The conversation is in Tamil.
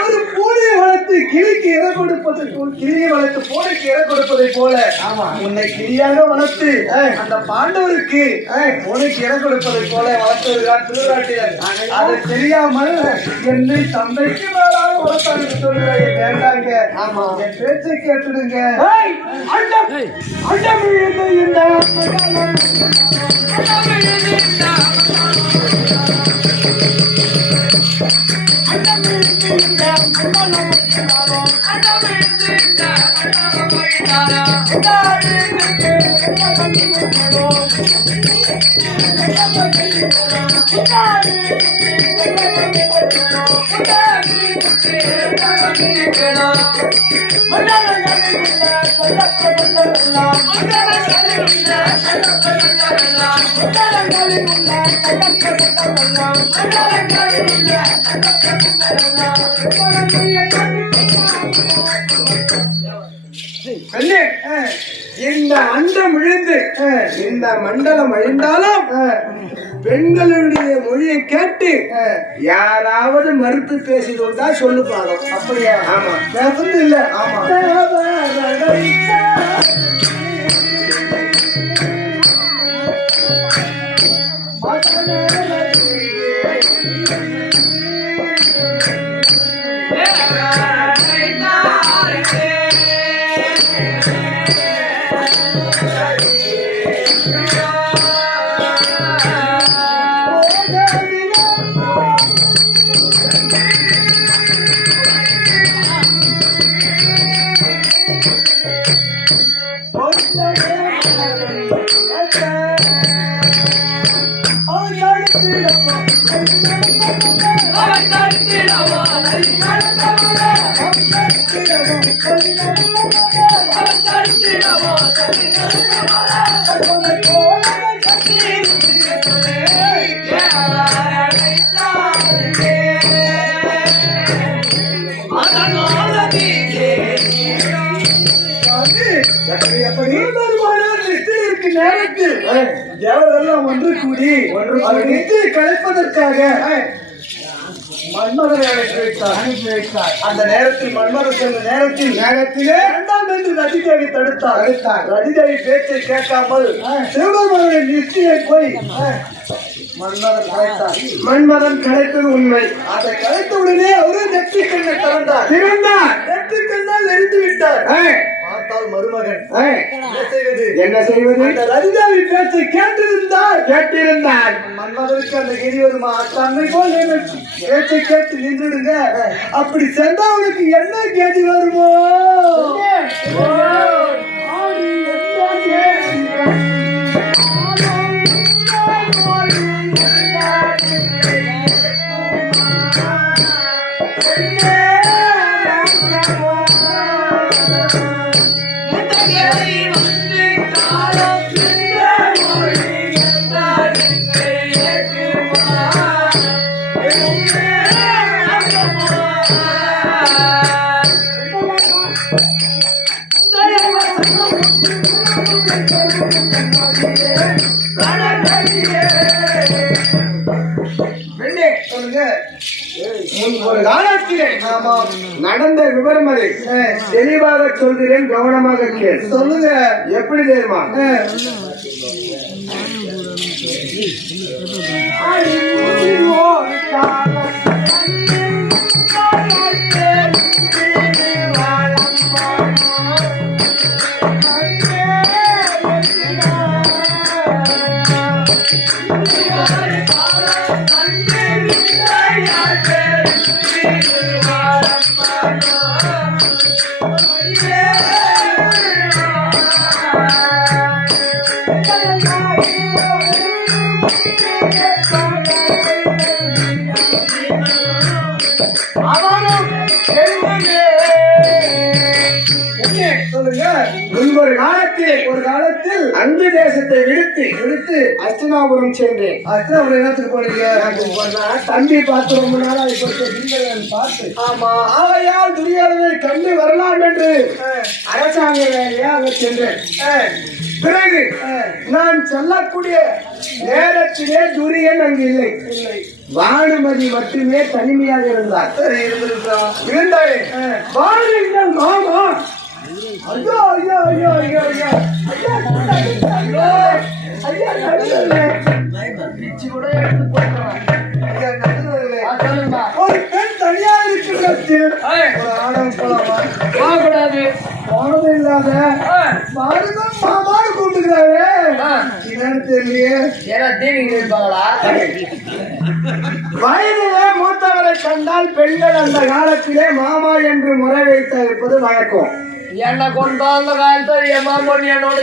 ஒரு பூனையை வளர்த்து கிளிக்கு இரை கொடுப்பதை போல் கிளியை வளர்த்து பூனைக்கு இரை கொடுப்பதை போல உன்னை கிளியாக வளர்த்து அந்த பாண்டவருக்கு பூனைக்கு இரை கொடுப்பதை போல வளர்த்ததுதான் திருவிழாட்டியர். அது தெரியாமல் என்னை தந்தைக்கு மேலாக வளர்த்தாங்க சொல்லுவாங்க வேண்டாங்க ஆமா. என் பேச்சை கேட்டுடுங்க. அண்டம். அண்டம் இழந்த இந்த கண்ணே, இந்த அண்டம் விழுந்து இந்த மண்டலம் அழிந்தாலும் பெண்களுடைய மொழியை கேட்டு யாராவது மறுத்து பேசிட்டு வந்தா சொல்லு பாடம். அப்படியா? ஆமா. இல்ல. ஆமா. எப்படி எப்படி பெருமானார் நித்திரை இருக்கு நேரத்தில் தேவரெல்லாம் ஒன்று கூடி அவர் நித்திரை கலைப்பதற்காக மன்மதனை அழைத்து வைத்தார் அனுப்பி வைத்தார் அந்த நேரத்தில் மன்மதன் சென்ற நேரத்தில் நேரத்திலே இரண்டாம் என்று ரதிதேவி தடுத்தார் தடுத்தார் ரதிதேவி பேச்சை கேட்காமல் சிவபெருமானுடைய நித்திரை போய் மன்மதன் கலைத்தார் மன்மதன் கிடைத்தது உண்மை. அதை கலைத்த உடனே அவரு நெற்றி கண்ணை திறந்தார். திறந்தார். நெற்றி கண்ணால் எரிந்து விட்டார் பார்த்தால் மருமகன் என்ன செய்வது? என்ன செய்வது? அந்த ரதிதாவி பேச்சை கேட்டிருந்தார் கேட்டிருந்தார் மன்மதனுக்கு அந்த கிரி வருமா? தன்னை போல் பேச்சை கேட்டு நின்றுடுங்க. அப்படி சென்றா அவனுக்கு என்ன கேதி வருமோ? நடந்த விவரம் அதை தெளிவாக சொல்கிறேன் கவனமாக கேள் சொல்லுங்க எப்படி தெரியுமா சொல்லுங்க முன்பொரு காலத்தில் காலத்தில் ஒரு காலத்தில் அந்த தேசத்தை விடுத்து விடுத்து அஸ்தினாபுரம் சென்றேன் அத்தனை என்னத்துக்கு போனீங்க தம்பி பார்த்து ரொம்ப நாளா இப்ப பார்த்து ஆமா ஆகையால் துரியோதனை கண்டு வரலாம் என்று அரசாங்க வேலையாக சென்றேன் பிறகு நான் சொல்லக்கூடிய நேரத்திலே துரியன் அங்கு இல்லை இல்லை. வானுமதி மட்டுமே தனிமையாக இருந்தார். இருந்தாரே அஹ், வாருங்கள் மாமா ஐயோ ஐயோ ஐயோ ஐயோ ஐயோ. ஐயா, நடுவர்களே. ஒரு பெண் தனியா இருக்கிறது. ஒரு ஆணவம் போலாமா போனதும் இல்லாத மாறுதான் மாமான்னு கூப்பிட்டுக்கிறாரு. என்னன்னு தெரியலையே. வயதிலே மூத்தவரை கண்டால் பெண்கள் அந்த காலத்திலே மாமா என்று முறை வைத்து இருப்பது வழக்கம். என்ன கொண்டாந்த காலத்துல என் மாமன் என்னோட